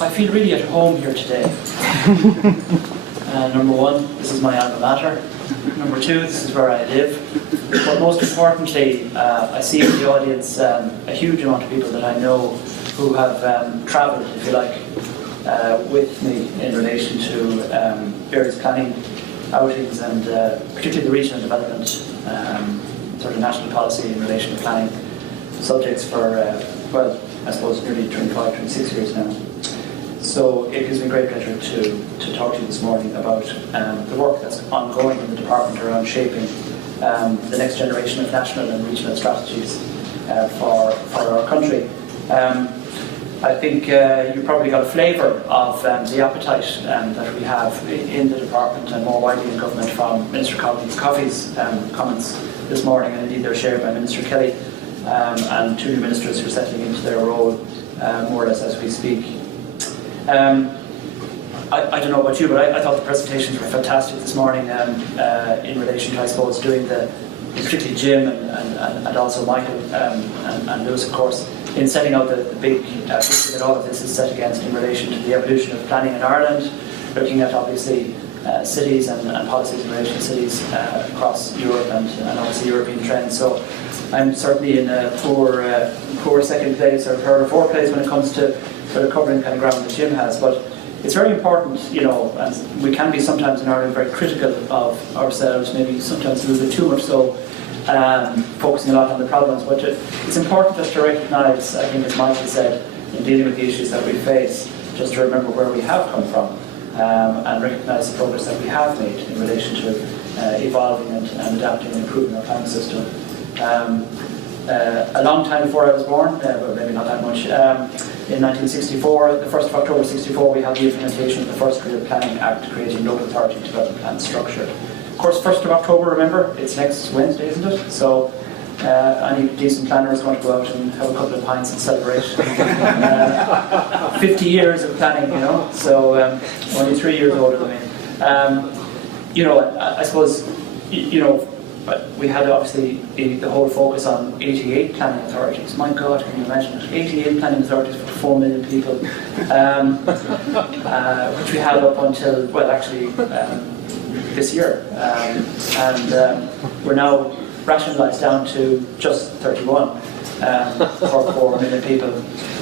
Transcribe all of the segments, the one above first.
I feel really at home here today. Number one, this is my alma mater. Number two, this is where I live. But most importantly, I see in the audience a huge amount of people that I know who have travelled, if you like, with me in relation to various planning outings and particularly the regional development, sort of national policy in relation to planning subjects for, well, I suppose nearly 25, 26 years now. So it gives me great pleasure to talk to you this morning about the work that's ongoing in the department around shaping the next generation of national and regional strategies for our country. I think you probably got a flavour of the appetite that we have in the department and more widely in government from Minister Coffey's comments this morning, and indeed they're shared by Minister Kelly and two new ministers who are settling into their role more or less as we speak. I don't know about you, but I thought the presentations were fantastic this morning in relation to, I suppose, doing particularly Jim and also Michael and Lewis, of course, in setting out the big picture that all of this is set against in relation to the evolution of planning in Ireland, looking at obviously cities and policies in relation to cities across Europe and obviously European trends. So I'm certainly in a poor second place or third or fourth place when it comes to sort of covering the kind of ground that Jim has. But it's very important, you know, and we can be sometimes in Ireland very critical of ourselves, maybe sometimes a little bit too much so, focusing a lot on the problems, but it's important just to recognise, I think as Michael said, in dealing with the issues that we face, just to remember where we have come from and recognise the progress that we have made in relation to evolving and adapting and improving our planning system. A long time before I was born, but maybe not that much, in 1964, the 1st of October 64, we had the implementation of the first Real Planning Act creating local authority development plan structure. Of course, 1st of October, remember, it's next Wednesday, isn't it? So any decent planner is going to go out and have a couple of pints and celebrate 50 years of planning, you know, so only 3 years older than me. You know, I suppose, you know, we had obviously the whole focus on 88 planning authorities. My God, can you imagine it? 88 planning authorities for 4 million people, which we had up until, well, actually, this year. We're now rationalised down to just 31 for 4 million people.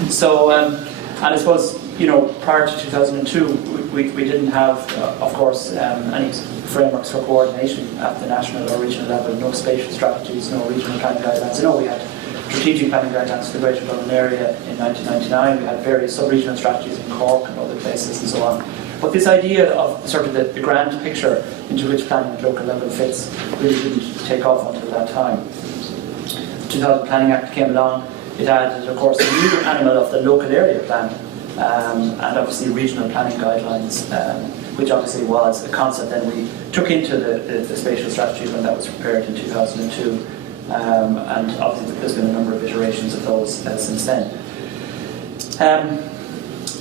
So, and I suppose, you know, prior to 2002, we didn't have, of course, any frameworks for coordination at the national or regional level, no spatial strategies, no regional planning guidelines. I know we had strategic planning guidelines for the Greater Dublin area in 1999, we had various sub-regional strategies in Cork and other places and so on. But this idea of sort of the grand picture into which planning at local level fits really didn't take off until that time. The 2000 Planning Act came along, it added, of course, the new animal of the local area plan, and obviously regional planning guidelines, which obviously was a concept then we took into the spatial strategy when that was prepared in 2002, and obviously there's been a number of iterations of those since then.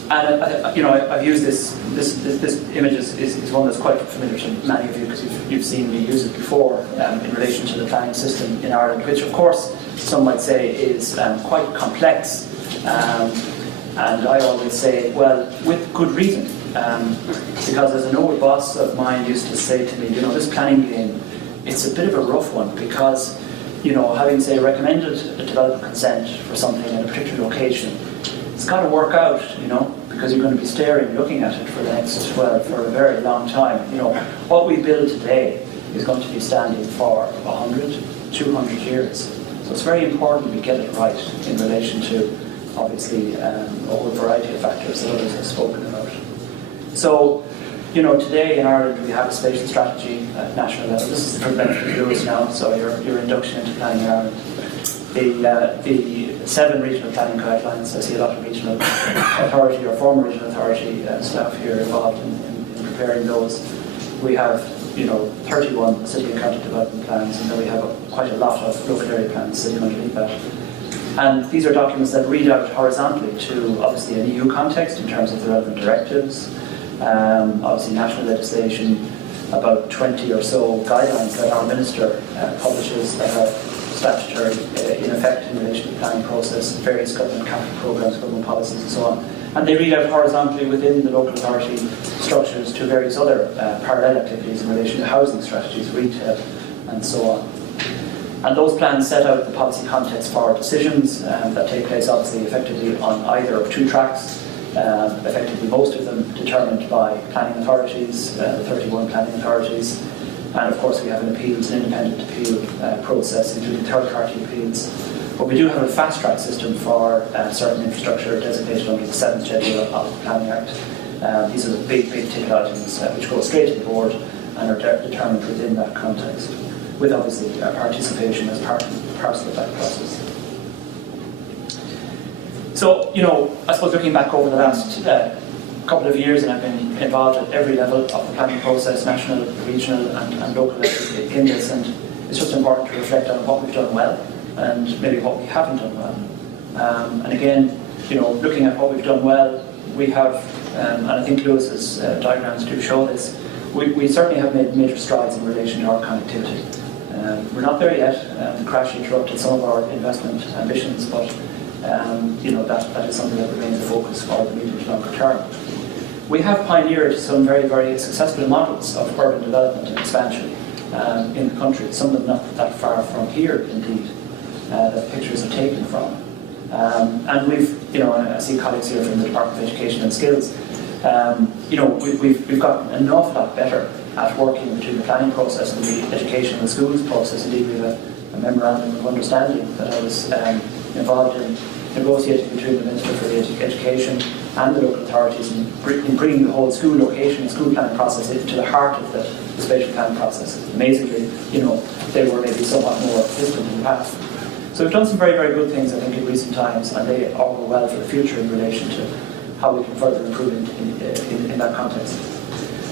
And you know, I've used this image is one that's quite familiar to many of you because you've seen me use it before in relation to the planning system in Ireland, which of course some might say is quite complex. And I always say, well, with good reason, because as an old boss of mine used to say to me, you know, this planning game, it's a bit of a rough one because, you know, having, say, recommended a development consent for something in a particular location, it's got to work out, you know, because you're going to be staring, looking at it for the next, well, for a very long time. You know, what we build today is going to be standing for 100, 200 years. So it's very important we get it right in relation to, obviously, a whole variety of factors that others have spoken about. So, you know, today in Ireland we have a spatial strategy at national level. This is for the benefit of Lewis now, so your induction into planning in Ireland. The 7 regional planning guidelines, I see a lot of regional authority or former regional authority staff here involved in preparing those. We have, you know, 31 city and county development plans, and then we have quite a lot of local area plans sitting underneath that. And these are documents that read out horizontally to obviously an EU context in terms of the relevant directives, obviously national legislation, about 20 or so guidelines that our minister publishes that are statutory in effect in relation to the planning process, various government capital programmes, government policies and so on. And they read out horizontally within the local authority structures to various other parallel activities in relation to housing strategies, retail, and so on. And those plans set out the policy context for decisions that take place obviously effectively on either of two tracks, effectively most of them determined by planning authorities, the 31 planning authorities, and of course we have an independent appeal process, including third-party appeals. But we do have a fast-track system for certain infrastructure designated under the 7th schedule of the Planning Act. These are the big ticket items which go straight to the board and are determined within that context, with obviously participation as part and parcel of that process. So, I suppose looking back over the last couple of years, and I've been involved at every level of the planning process, national, regional and local level in this, and it's just important to reflect on what we've done well and maybe what we haven't done well. And again, looking at what we've done well, we have, and I think Lewis's diagrams do show this, we certainly have made major strides in relation to our connectivity. We're not there yet. The crash interrupted some of our investment ambitions, but that is something that remains the focus for the medium to longer term. We have pioneered some very, very successful models of urban development and expansion in the country, some of them not that far from here indeed, that pictures are taken from. And we've, I see colleagues here from the Department of Education and Skills, we've gotten an awful lot better at working between the planning process and the education and the schools process. Indeed, we have a memorandum of understanding that I was involved in negotiating between the Minister for Education and the local authorities in bringing the whole school location and school planning process into the heart of the spatial planning process. Amazingly, they were maybe somewhat more distant in the past. So we've done some very, very good things, I think, in recent times, and they all go well for the future in relation to how we can further improve in that context.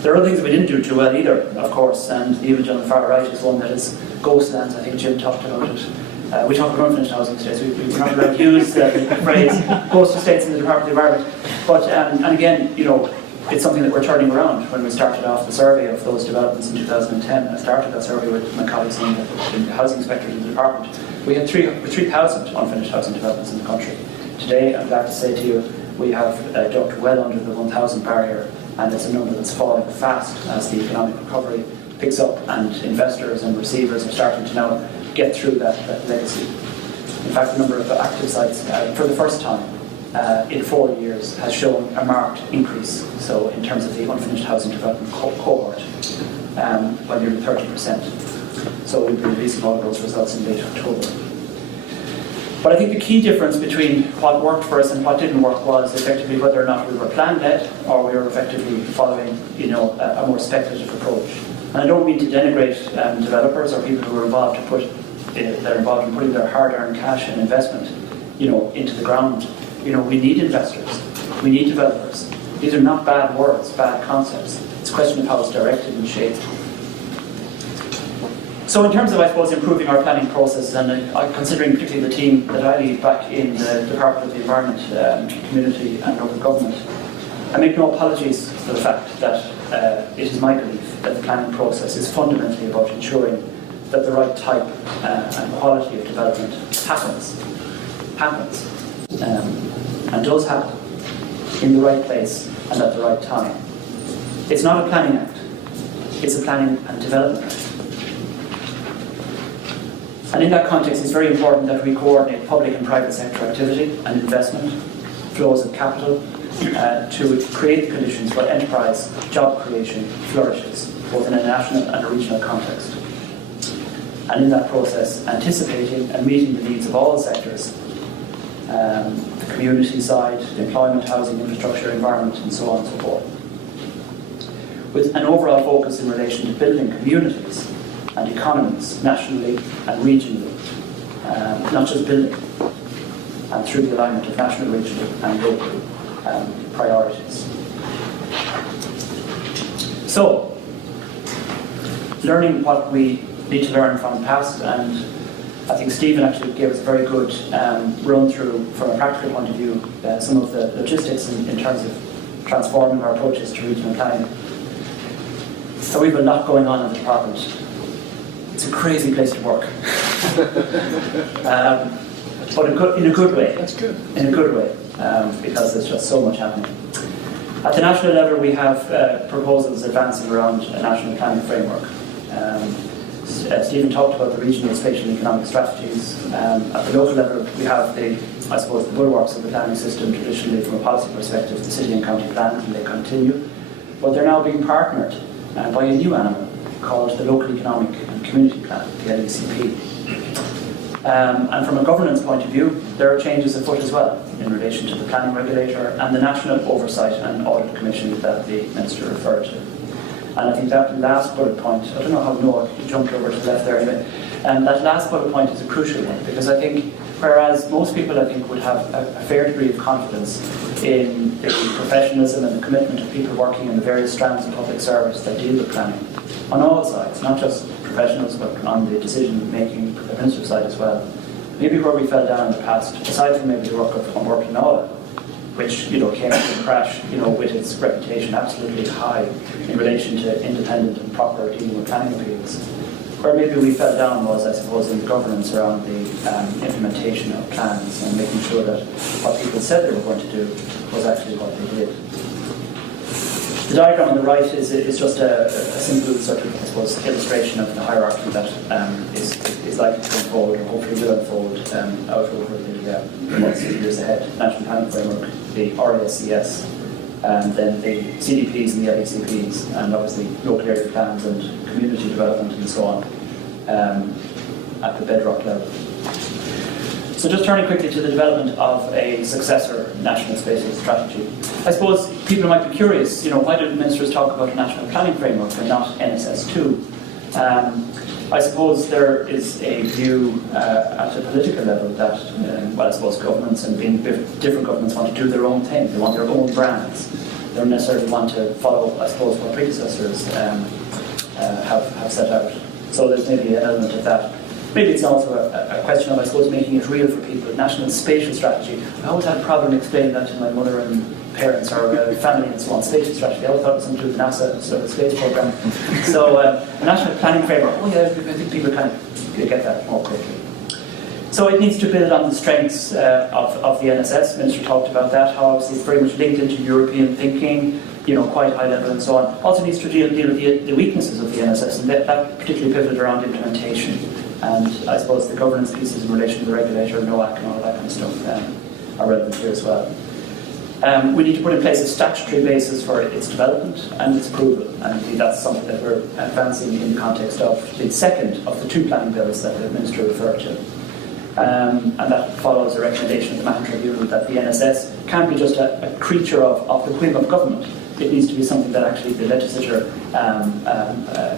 There are other things that we didn't do too well either, of course, and the image on the far right is one that is ghost lands. I think Jim talked about it. We talk about unfinished housing estates. We're not allowed to use the phrase ghost estates in the Department of the Environment. But, and again, it's something that we're turning around. When we started off the survey of those developments in 2010, I started that survey with my colleagues in the housing inspectors in the department. We had 3,000 unfinished housing developments in the country. Today, I'm glad to say to you, we have ducked well under the 1,000 barrier, and it's a number that's falling fast as the economic recovery picks up and investors and receivers are starting to now get through that legacy. In fact, the number of active sites for the first time in 4 years has shown a marked increase. So in terms of the unfinished housing development cohort, by nearly 30%. So we'll be releasing all of those results in late October. But I think the key difference between what worked for us and what didn't work was effectively whether or not we were plan-led or we were effectively following, a more speculative approach. And I don't mean to denigrate developers or people who are involved that are involved in putting their hard-earned cash and investment, into the ground. We need investors. We need developers. These are not bad words, bad concepts. It's a question of how it's directed and shaped. So in terms of, I suppose, improving our planning process, and considering particularly the team that I lead back in the Department of the Environment, Community and Local Government, I make no apologies for the fact that it is my belief that the planning process is fundamentally about ensuring that the right type and quality of development happens, and does happen in the right place and at the right time. It's not a planning act, it's a planning and development act. And in that context, it's very important that we coordinate public and private sector activity and investment, flows of capital, to create the conditions where enterprise, job creation flourishes, both in a national and a regional context. And in that process, anticipating and meeting the needs of all sectors, the community side, the employment, housing, infrastructure, environment, and so on and so forth. With an overall focus in relation to building communities and economies, nationally and regionally, not just building, and through the alignment of national, regional and local priorities. So, learning what we need to learn from the past, and I think Stephen actually gave us a very good run through from a practical point of view, some of the logistics in terms of transforming our approaches to regional planning. So we have a lot going on in the department. It's a crazy place to work. But in a good way. That's good. In a good way. because there's just so much happening. At the national level, we have proposals advancing around a national planning framework. Stephen talked about the regional spatial and economic strategies. At the local level, we have the bulwarks of the planning system traditionally from a policy perspective, the city and county plans, and they continue. But they're now being partnered by a new animal called the Local Economic and Community Plan, the LECP. And from a governance point of view, there are changes afoot as well in relation to the planning regulator and the National Oversight and Audit Commission that the Minister referred to. And I think that last bullet point, I don't know how Noah jumped over to the left there anyway, that last bullet point is a crucial one, because I think whereas most people I think would have a fair degree of confidence in the professionalism and the commitment of people working in the various strands of public service that deal with planning, on all sides, not just professionals, but on the decision-making administrative side as well. Maybe where we fell down in the past, aside from maybe the work of Niall, which came to a crash with its reputation absolutely high in relation to independent and proper dealing with planning appeals. Where maybe we fell down was, I suppose, in the governance around the implementation of plans and making sure that what people said they were going to do was actually what they did. The diagram on the right is just a simple sort of, I suppose, illustration of the hierarchy that is likely to unfold, or hopefully will unfold out over the months and years ahead. National Planning Framework, the RASCS, and then the CDPs and the LECPs, and obviously local area plans and community development and so on at the bedrock level. So just turning quickly to the development of a successor national spatial strategy. I suppose people might be curious, why do ministers talk about a national planning framework and not NSS2? I suppose there is a view at a political level that, I suppose governments and different governments want to do their own thing. They want their own brands. They don't necessarily want to follow, I suppose, what predecessors have set out. So there's maybe an element of that. Maybe it's also a question of, I suppose, making it real for people. National spatial strategy. I always had a problem explaining that to my mother and parents or family and so on. Spatial strategy. I always thought it was something to do with NASA, sort of space program. So a national planning framework. Oh yeah, I think people kind of get that more quickly. So it needs to build on the strengths of the NSS. Minister talked about that. How obviously it's very much linked into European thinking. Quite high level and so on. Also needs to deal with the weaknesses of the NSS, and that particularly pivoted around implementation. And I suppose the governance pieces in relation to the regulator, NOAC and all that kind of stuff are relevant here as well. We need to put in place a statutory basis for its development and its approval. And indeed that's something that we're advancing in the context of the second of the two planning bills that the Minister referred to. And that follows a recommendation of the Mahan Tribunal that the NSS can't be just a creature of the whim of government. It needs to be something that actually the legislature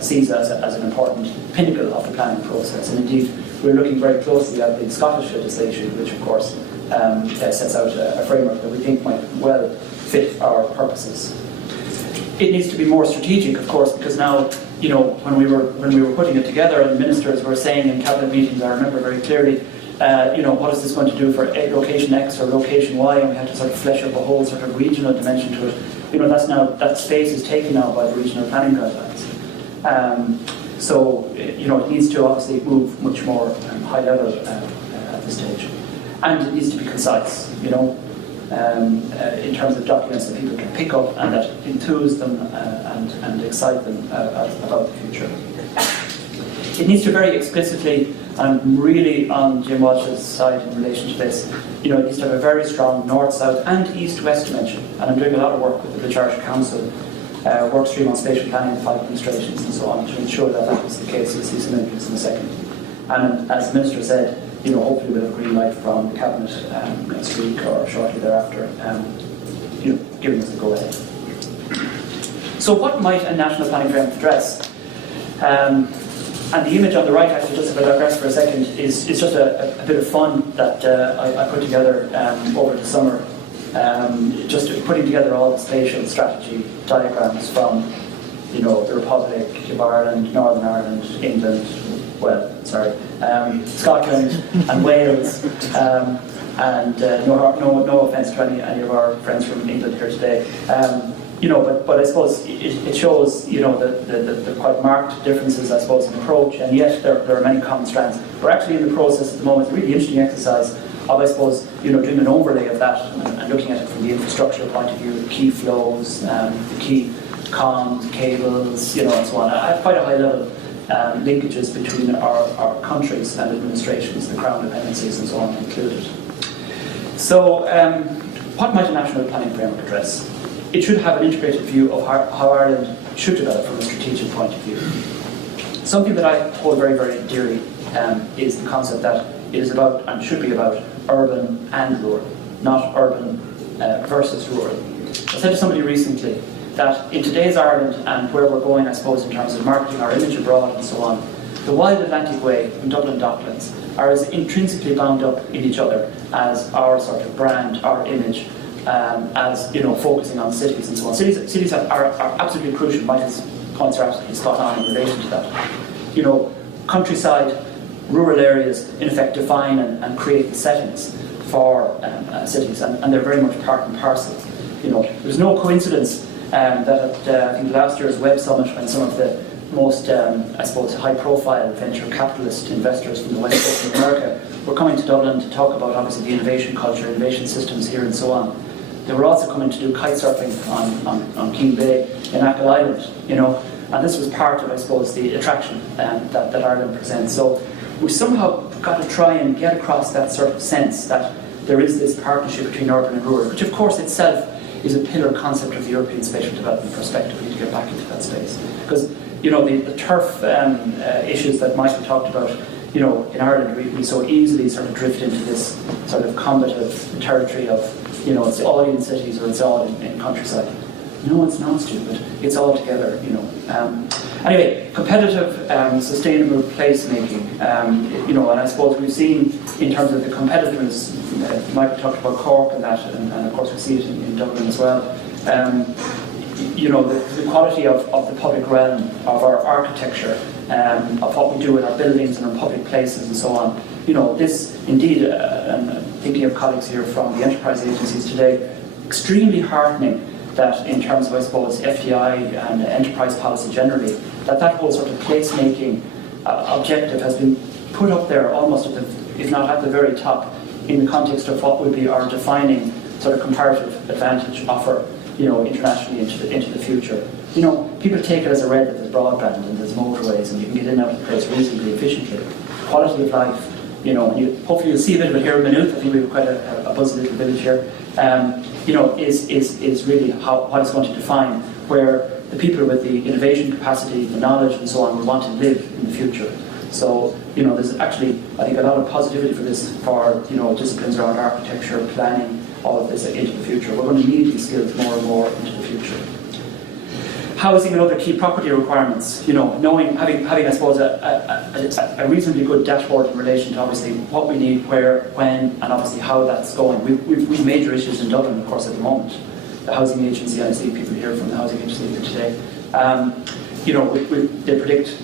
sees as an important pinnacle of the planning process. And indeed, we're looking very closely at the Scottish legislation, which of course sets out a framework that we think might well fit our purposes. It needs to be more strategic, of course, because now, when we were putting it together, and the ministers were saying in cabinet meetings, I remember very clearly, what is this going to do for location X or location Y, and we had to sort of flesh up a whole sort of regional dimension to it. That space is taken now by the regional planning guidelines. So it needs to obviously move much more high level at this stage, and it needs to be concise. In terms of documents that people can pick up and that enthuse them and excite them about the future. It needs to very explicitly, and I'm really on Jim Walsh's side in relation to this, it needs to have a very strong north-south and east-west dimension. And I'm doing a lot of work with the British Irish Council, work stream on spatial planning and 5 administrations and so on to ensure that that was the case. You'll see some images in a second. And as the Minister said, hopefully we'll have green light from the Cabinet next week or shortly thereafter, giving us the go-ahead. So what might a national planning framework address? And the image on the right, actually, just if I digress for a second, is just a bit of fun that I put together over the summer. Just putting together all the spatial strategy diagrams from, the Republic of Ireland, Northern Ireland, England, Scotland and Wales, and no offence to any of our friends from England here today. But I suppose it shows, the quite marked differences, I suppose, in approach, and yet there are many common strands. We're actually in the process at the moment, a really interesting exercise I suppose, doing an overlay of that and looking at it from the infrastructure point of view, the key flows, the key comms, cables, and so on. At quite a high level, linkages between our countries and administrations, the Crown dependencies and so on included. So, what might a national planning framework address? It should have an integrated view of how Ireland should develop from a strategic point of view. Something that I hold very, very dearly is the concept that it is about, and should be about, urban and rural, not urban versus rural. I said to somebody recently that in today's Ireland and where we're going, I suppose, in terms of marketing our image abroad and so on, the Wild Atlantic Way and Dublin Docklands are as intrinsically bound up in each other as our sort of brand, our image, as focusing on cities and so on. Cities are absolutely crucial. Michael's points are absolutely spot on in relation to that. Countryside, rural areas, in effect, define and create the settings for cities, and they're very much part and parcel. There's no coincidence that at I think last year's Web Summit, when some of the most, I suppose, high-profile venture capitalist investors from the West Coast of America were coming to Dublin to talk about, obviously, the innovation culture, innovation systems here and so on. They were also coming to do kite surfing on King Bay in Achill Island, and this was part of, I suppose, the attraction that Ireland presents. So we somehow got to try and get across that sort of sense that there is this partnership between urban and rural, which of course itself is a pillar concept of the European spatial development perspective. We need to get back into that space. Because, the turf issues that Michael talked about, in Ireland we so easily sort of drift into this sort of combative territory of, it's all in cities or it's all in countryside. No, it's not stupid. It's all together, Anyway, competitive, sustainable placemaking, and I suppose we've seen in terms of the competitiveness, Michael talked about Cork and that, and of course we see it in Dublin as well. The quality of the public realm, of our architecture, of what we do in our buildings and our public places and so on. This indeed, and thinking of colleagues here from the enterprise agencies today, extremely heartening that in terms of, I suppose, FDI and enterprise policy generally, that whole sort of placemaking objective has been put up there almost at the, if not at the very top, in the context of what would be our defining sort of comparative advantage offer, internationally into the future. People take it as a read that there's broadband and there's motorways and you can get in and out of the place reasonably efficiently. Quality of life, and hopefully you'll see a bit of it here in Maynooth. I think we have quite a buzzy little village here. Is really what it's going to define where the people with the innovation capacity, the knowledge and so on will want to live in the future. So, there's actually, I think, a lot of positivity for this for, disciplines around architecture, planning, all of this into the future. We're going to need these skills more and more into the future. Housing and other key property requirements, having I suppose, a reasonably good dashboard in relation to obviously what we need, where, when, and obviously how that's going. We've major issues in Dublin, of course, at the moment. The housing agency, I see people here from the housing agency here today. They predict,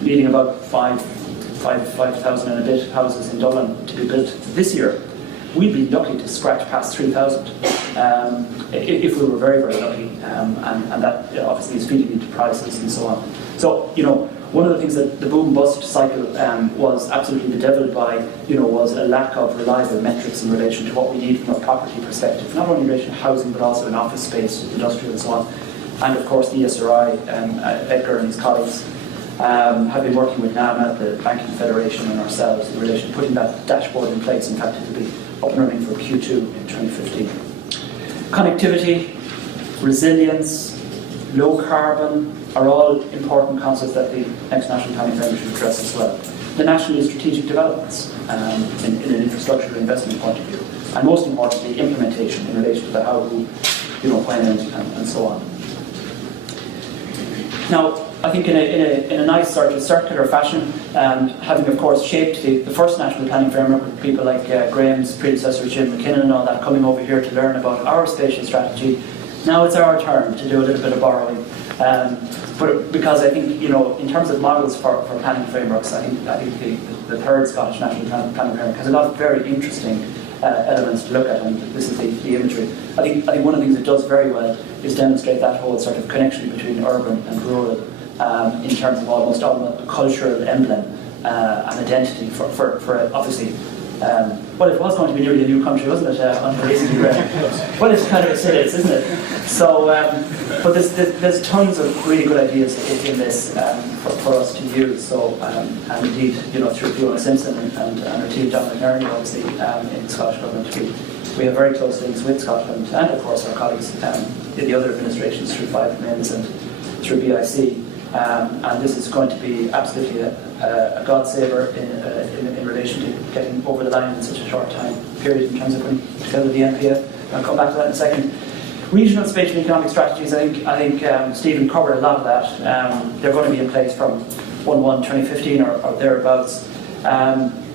needing about 5,000 and a bit houses in Dublin to be built this year. We'd be lucky to scratch past 3,000 if we were very, very lucky, and that obviously is feeding into prices and so on. So, one of the things that the boom-bust cycle was absolutely bedeviled by, was a lack of reliable metrics in relation to what we need from a property perspective, not only in relation to housing, but also in office space, industrial and so on. And of course, the ESRI, Edgar and his colleagues, have been working with NAMA, the Banking Federation, and ourselves in relation to putting that dashboard in place. In fact, it will be up and running for Q2 in 2015. Connectivity, resilience, low carbon are all important concepts that the next National Planning Framework should address as well. The national strategic developments in an infrastructure investment point of view, and most importantly, implementation in relation to the how, who, when, and so on. Now, I think in a nice sort of circular fashion, having of course shaped the first National Planning Framework with people like Graham's predecessor Jim McKinnon and all that coming over here to learn about our spatial strategy, now it's our turn to do a little bit of borrowing. But because I think, in terms of models for planning frameworks, I think the third Scottish National Planning Framework has a lot of very interesting elements to look at, and this is the imagery. I think one of the things it does very well is demonstrate that whole sort of connection between urban and rural, in terms of almost a cultural emblem and identity for obviously Well, it was going to be nearly a new country, wasn't it? Until recently. Well, it's kind of still is, isn't it? So, but there's tons of really good ideas in this for us to use. So, and indeed, through Fiona Simpson and her team, Dominic Nerney, obviously, in the Scottish Government, we have very close links with Scotland and, of course, our colleagues in the other administrations through Five Minutes and through BIC. And this is going to be absolutely a God-saver in relation to getting over the line in such a short time period in terms of putting together the NPF. I'll come back to that in a second. Regional spatial and economic strategies, I think Stephen covered a lot of that. They're going to be in place from 1/1/2015 or thereabouts.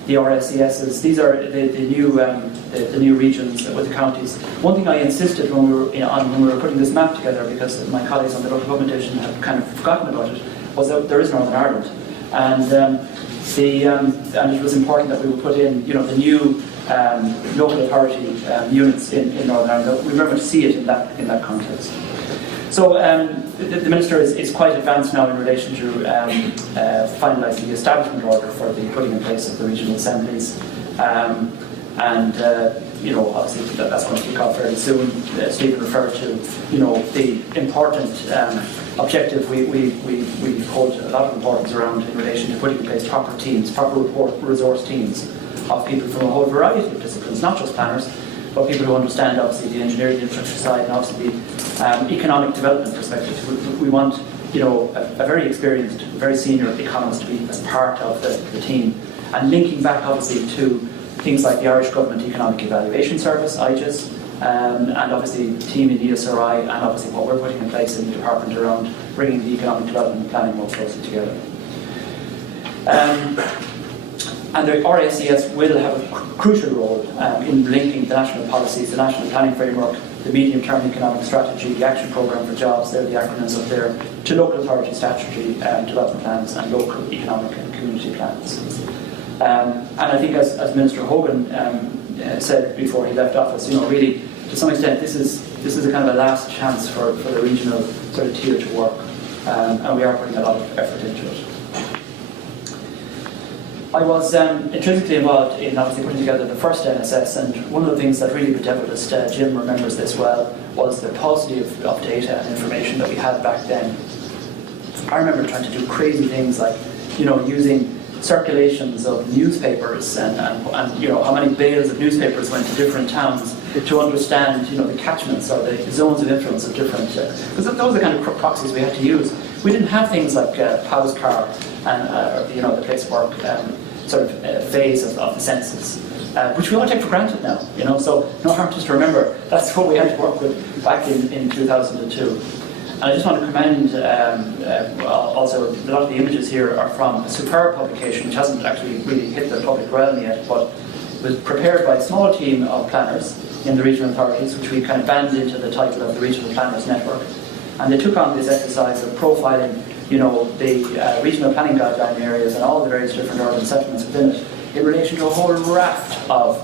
The RSESs, these are the new regions with the counties. One thing I insisted when we were putting this map together, because my colleagues on the local government division had kind of forgotten about it, was that there is Northern Ireland, and it was important that we would put in the new local authority units in Northern Ireland. We very much see it in that context. So the Minister is quite advanced now in relation to finalising the establishment order for the putting in place of the regional assemblies. Obviously that's going to kick off very soon. Stephen referred to, the important objective we hold a lot of importance around in relation to putting in place proper teams, proper resource teams of people from a whole variety of disciplines, not just planners, but people who understand obviously the engineering, the infrastructure side, and obviously the economic development perspective. We want a very experienced, very senior economist to be as part of the team, and linking back obviously to things like the Irish Government Economic Evaluation Service, IGES, and obviously the team in ESRI, and obviously what we're putting in place in the department around bringing the economic development and planning more closely together. And the RSES will have a crucial role in linking the national policies, the national planning framework, the medium-term economic strategy, the action programme for jobs, they're the acronyms up there, to local authority statutory development plans and local economic and community plans. And I think as Minister Hogan said before he left office, really, to some extent, this is a kind of a last chance for the regional sort of tier to work. And we are putting a lot of effort into it. I was intrinsically involved in obviously putting together the first NSS, and one of the things that really bedeviled us, Jim remembers this well, was the paucity of data and information that we had back then. I remember trying to do crazy things like, using circulations of newspapers and how many bales of newspapers went to different towns to understand the catchments or the zones of influence of different, because those are the kind of proxies we had to use. We didn't have things like Pow's car and the place of work phase of the census, which we all take for granted now. So no harm just to remember that's what we had to work with back in 2002. And I just want to commend also a lot of the images here are from a superb publication which hasn't actually really hit the public realm yet, but it was prepared by a small team of planners in the regional authorities, which we kind of banded into the title of the Regional Planners Network. And they took on this exercise of profiling the regional planning guideline areas and all the various different urban settlements within it in relation to a whole raft of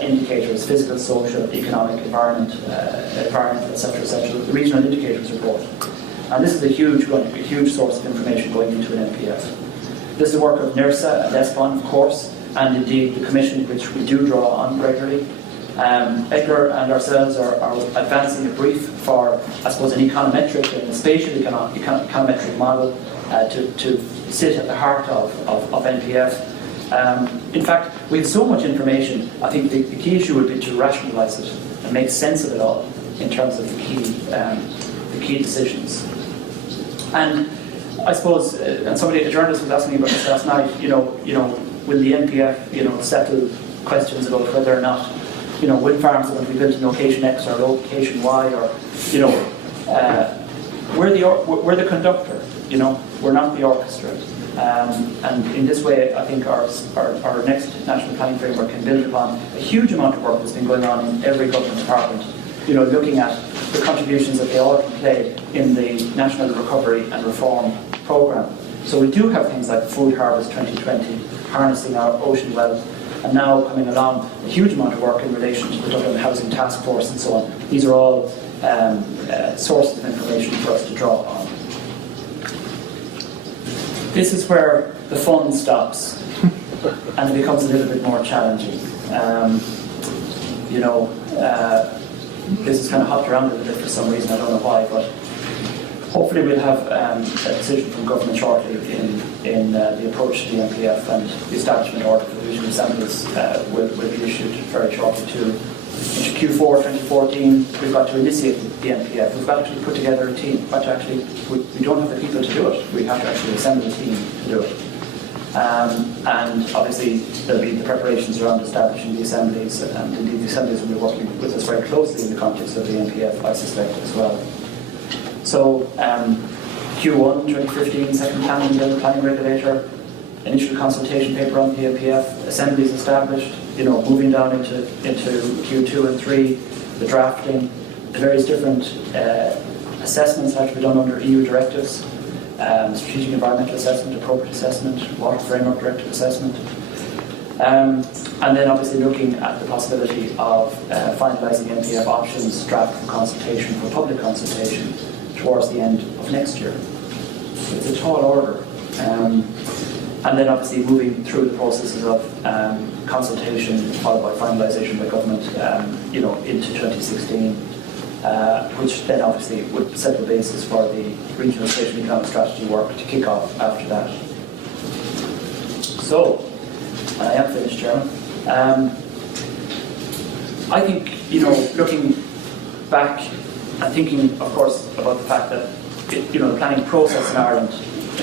indicators: physical, social, economic, environmental, etc., the regional indicators report. And this is a huge source of information going into an NPF. This is the work of NERSA and Espon, of course, and indeed the Commission, which we do draw on regularly. Edgar and ourselves are advancing a brief for, I suppose, an econometric and a spatial econometric model to sit at the heart of NPF. In fact, we have so much information, I think the key issue would be to rationalise it and make sense of it all in terms of the key decisions. And I suppose, and a journalist was asking me about this last night, will the NPF, settle questions about whether or not wind farms are going to be built in location X or location Y, or we're the conductor. We're not the orchestra. And in this way, I think our next national planning framework can build upon a huge amount of work that's been going on in every government department. Looking at the contributions that they all can play in the National Recovery and Reform Programme. So we do have things like Food Harvest 2020, harnessing our ocean wealth, and now coming along a huge amount of work in relation to the Dublin Housing Task Force and so on. These are all sources of information for us to draw on. This is where the fun stops. and it becomes a little bit more challenging. This is kind of hopped around a little bit for some reason, I don't know why, but hopefully we'll have a decision from government shortly in the approach to the NPF, and the establishment order for the regional assemblies will be issued very shortly too. Into Q4 2014, we've got to initiate the NPF. We've got to actually put together a team, but actually we don't have the people to do it. We have to actually assemble a team to do it. And obviously there'll be the preparations around establishing the assemblies, and indeed the assemblies will be working with us very closely in the context of the NPF, I suspect, as well. So Q1 2015, second planning bill, planning regulator, initial consultation paper on the NPF, assemblies established, moving down into Q2 and 3, the drafting, the various different assessments that have to be done under EU directives, strategic environmental assessment, appropriate assessment, water framework directive assessment, and then obviously looking at the possibility of finalising NPF options, draft for consultation, for public consultation, towards the end of next year. So it's a tall order. And then obviously moving through the processes of consultation followed by finalisation by government into 2016, which then obviously would set the basis for the regional spatial economic strategy work to kick off after that. So, I am finished, Chairman. I think, looking back and thinking, of course, about the fact that the planning process in Ireland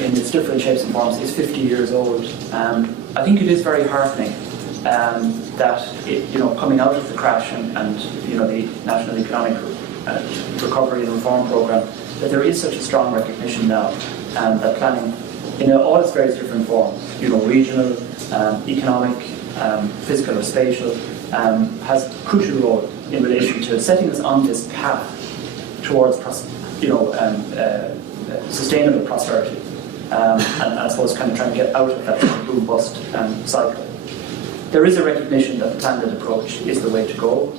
in its different shapes and forms is 50 years old. I think it is very heartening that coming out of the crash and the National Economic Recovery and Reform Programme, that there is such a strong recognition now that planning in all its various different forms, regional, economic, physical or spatial, has a crucial role in relation to setting us on this path towards sustainable prosperity. And I suppose kind of trying to get out of that boom-bust cycle. There is a recognition that the planned approach is the way to go.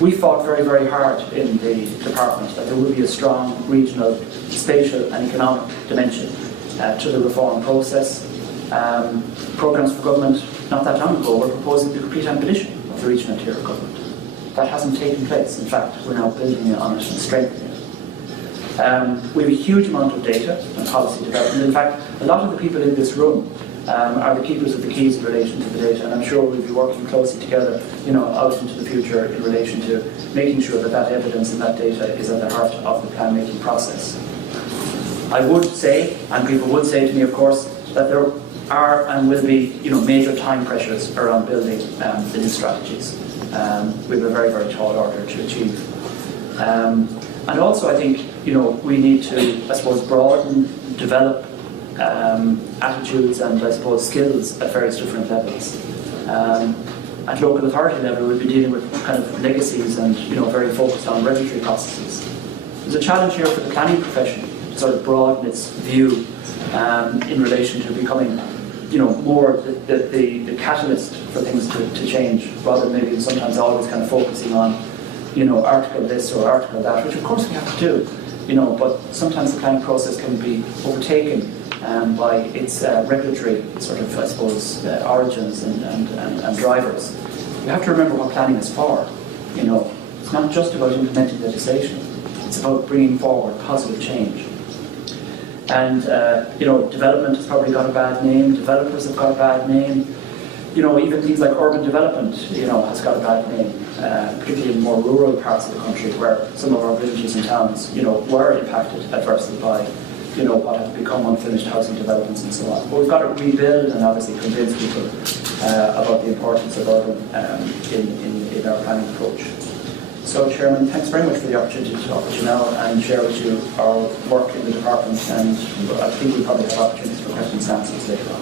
We fought very, very hard in the department that there would be a strong regional, spatial and economic dimension to the reform process. Programmes for government not that long ago were proposing the complete abolition of the regional tier of government. That hasn't taken place. In fact, we're now building on it and strengthening it. We have a huge amount of data and policy development. In fact, a lot of the people in this room are the keepers of the keys in relation to the data, and I'm sure we'll be working closely together, out into the future in relation to making sure that that evidence and that data is at the heart of the plan-making process. I would say, and people would say to me, of course, that there are and will be, major time pressures around building the new strategies. We have a very, very tall order to achieve. And also, I think, we need to, I suppose, broaden, develop attitudes and, I suppose, skills at various different levels. At local authority level, we'll be dealing with kind of legacies and, very focused on regulatory processes. There's a challenge here for the planning profession to sort of broaden its view in relation to becoming, more the catalyst for things to change, rather than maybe sometimes always kind of focusing on article this or article that, which of course we have to do, but sometimes the planning process can be overtaken by its regulatory sort of, I suppose, origins and drivers. You have to remember what planning is for. It's not just about implementing legislation, it's about bringing forward positive change. And, development has probably got a bad name, developers have got a bad name, even things like urban development, has got a bad name, particularly in more rural parts of the country where some of our villages and towns, were impacted adversely by, what have become unfinished housing developments and so on. But we've got to rebuild and obviously convince people about the importance of urban in our planning approach. So, Chairman, thanks very much for the opportunity to talk with you now and share with you our work in the department, and I think we'll probably have opportunities for questions and answers later on.